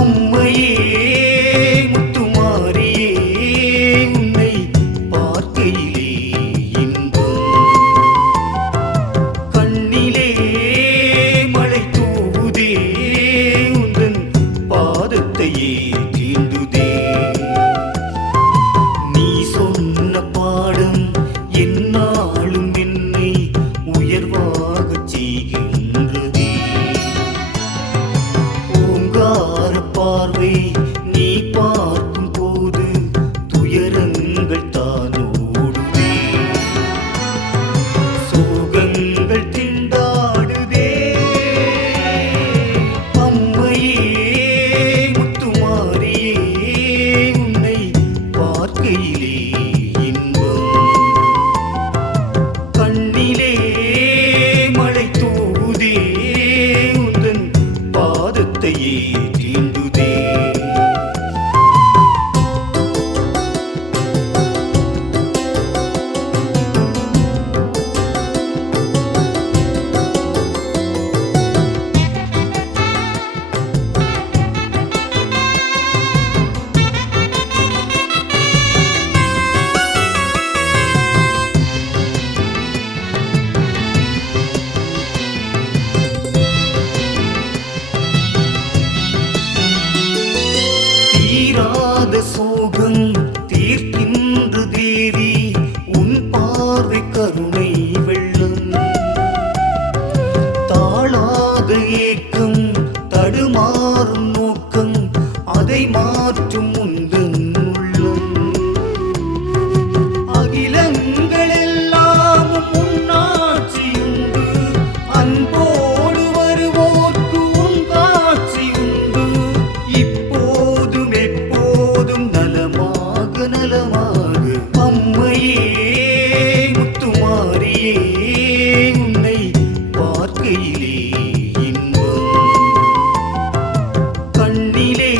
அம்மையே முத்துமாரியே உன்னை பார்க்கையிலே இன்பம் கண்ணிலே மழை தூவுதே உந்தன் பாதத்தையே தீண்டுதே நீ சொன்ன பாடம் என்னாலும் என்னை உயர்வாகச் செய்கின்றதே ஓங்கார பார்வை நீ பார்க்கும் போது துயரங்கள் தானோடுதே சோகங்கள் திண்டாடுதே அம்மையே முத்துமாரியே உன்னை பார்க்கையிலே இன்பம் கண்ணிலே மழை தூவுதே உந்தன் பாதத்தையே தீண்டுதே தீராத சோகம் தீர்க்கின்ற தேவி உன் பார்வை கருணை வெள்ளம் தாழாத ஏக்கம் தடுமாறும் நோக்கம் அதை மாற்றும் உந்தன் உள்ளம் அகிலங்கள் எல்லாம் உன்னாட்சியுண்டு அன்போடு வருவோர்க்கு உன் காட்சி உண்டு இப்போதும் எப்போதும் நலமாக நலமாக அம்மையே முத்துமாரியே உன்னை பார்க்கையிலே இன்பம் கண்ணிலே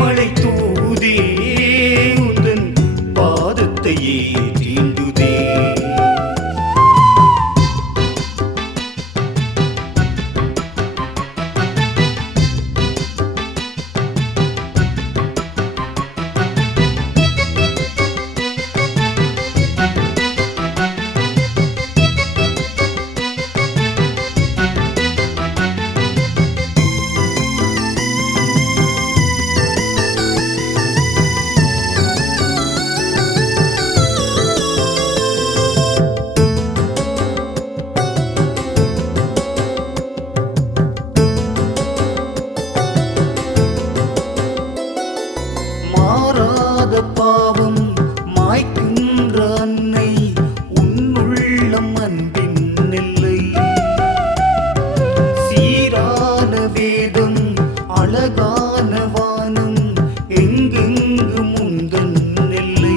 மழை தூவுதே உந்தன் பாதத்தையே தீண்டுதே மாறாத பாவம் மாய்க்கின்ற அன்னை உன்னுள்ளம் அன்பின் நெல்லை சீரான வேதம் அழகான வானம் எங்கெங்கு முந்தன் நெல்லை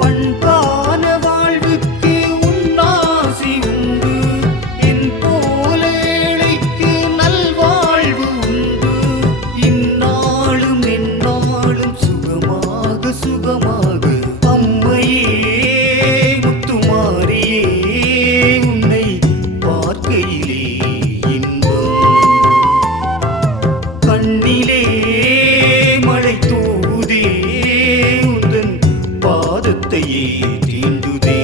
பண்பான வாழ்வுக்கு உன்னாசி உண்டு என் போல ஏழைக்கு நல்வாழ்வு உண்டு இந்நாளும் எந்நாளும் சுகமாக சுகமாக அம்மையே முத்துமாரியே உன்னை பார்க்கையிலே இன்பம் கண்ணிலே மழை தூவுதே உந்தன் பாதத்தையே தீண்டுதே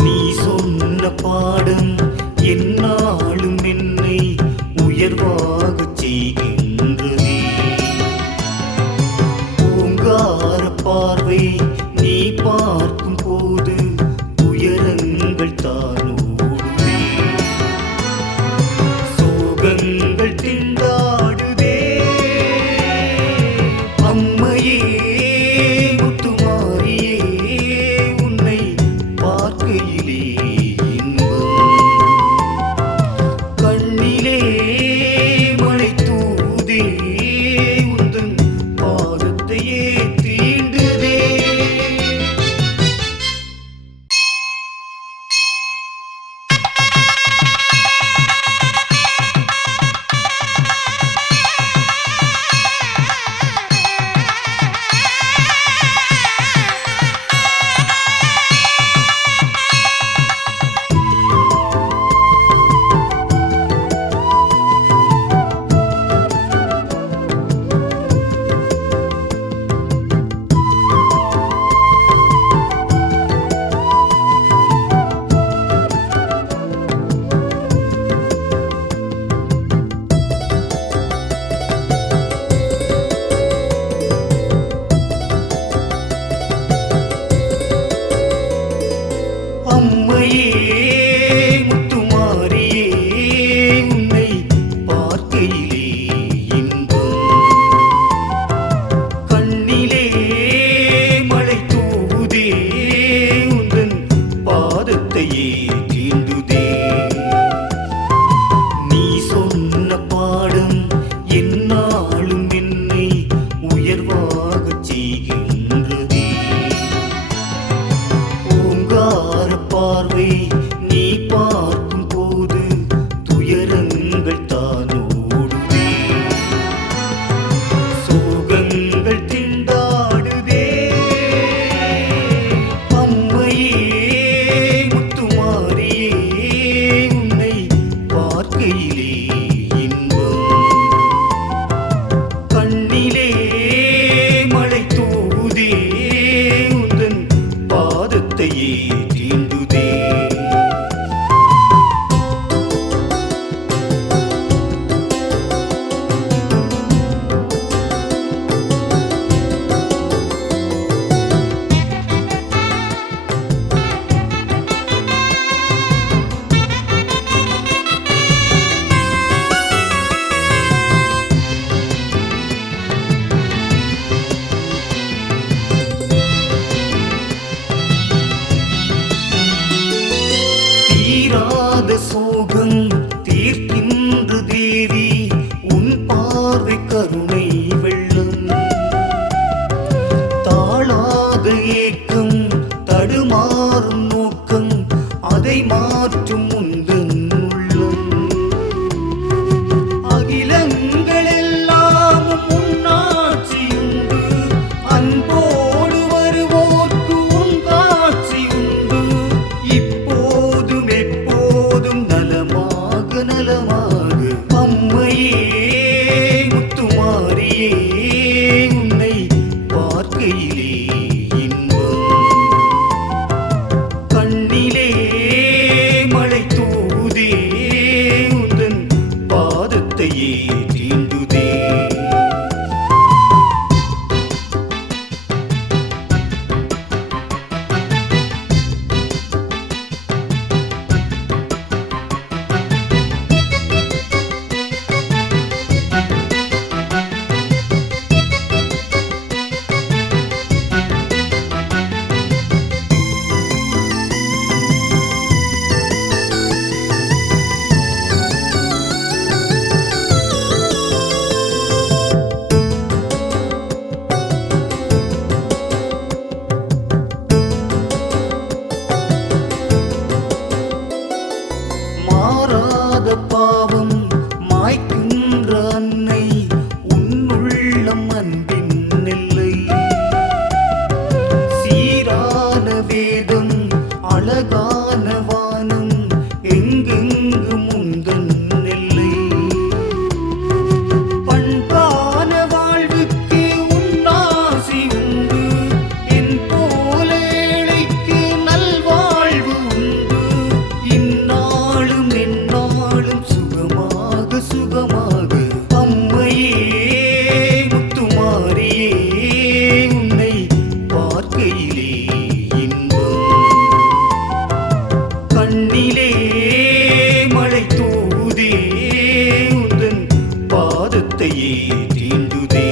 நீ சொன்ன பாடம் என்னாலும் என்னை உயர்வாகச் செய்கின்றதே ஓங்கார பார்வை நீ பார்க்கும் போது துயரங்கள் தானோடுதே சோகங்கள் திண்டாடுதே அம்மையே முத்துமாரியே பார்வை கருணை வெள்ளம் தாழாத ஏக்கம் தடுமாறும் நோக்கம் அதை மாற்றும் முந்தன் உள்ளம் அகிலங்கள் எல்லாம் உன்னாட்சியுண்டு அன்போடு வருவோர்க்கு உன் காட்சி உண்டு இப்போதும் எப்போதும் நலமாக நலமாக அம்மையே முத்துமாரியே உன்னை பார்க்கையிலே இன்பம் கண்ணிலே மழை தூதே உந்தன் பாதத்தையே தீண்டுதே மாறாத பாவம் மாய்க்கின்ற அன்னை உன்னுள்ளம் அன்பின் நெல்லை சீரான வேதம் அழகான வானம் எங்கெங்கு முந்தன் நெல்லை பண்பான வாழ்வுக்கு உன்னாசி உண்டு என் போல ஏழைக்கு நல்வாழ்வு உண்டு இந்நாளும் எந்நாளும் சுகமாக சுகமாக அம்மையே முத்துமாரியே உன்னை பார்க்கையிலே இன்பம் கண்ணிலே மழை தூதே உந்தன் பாதத்தையே தீண்டுதே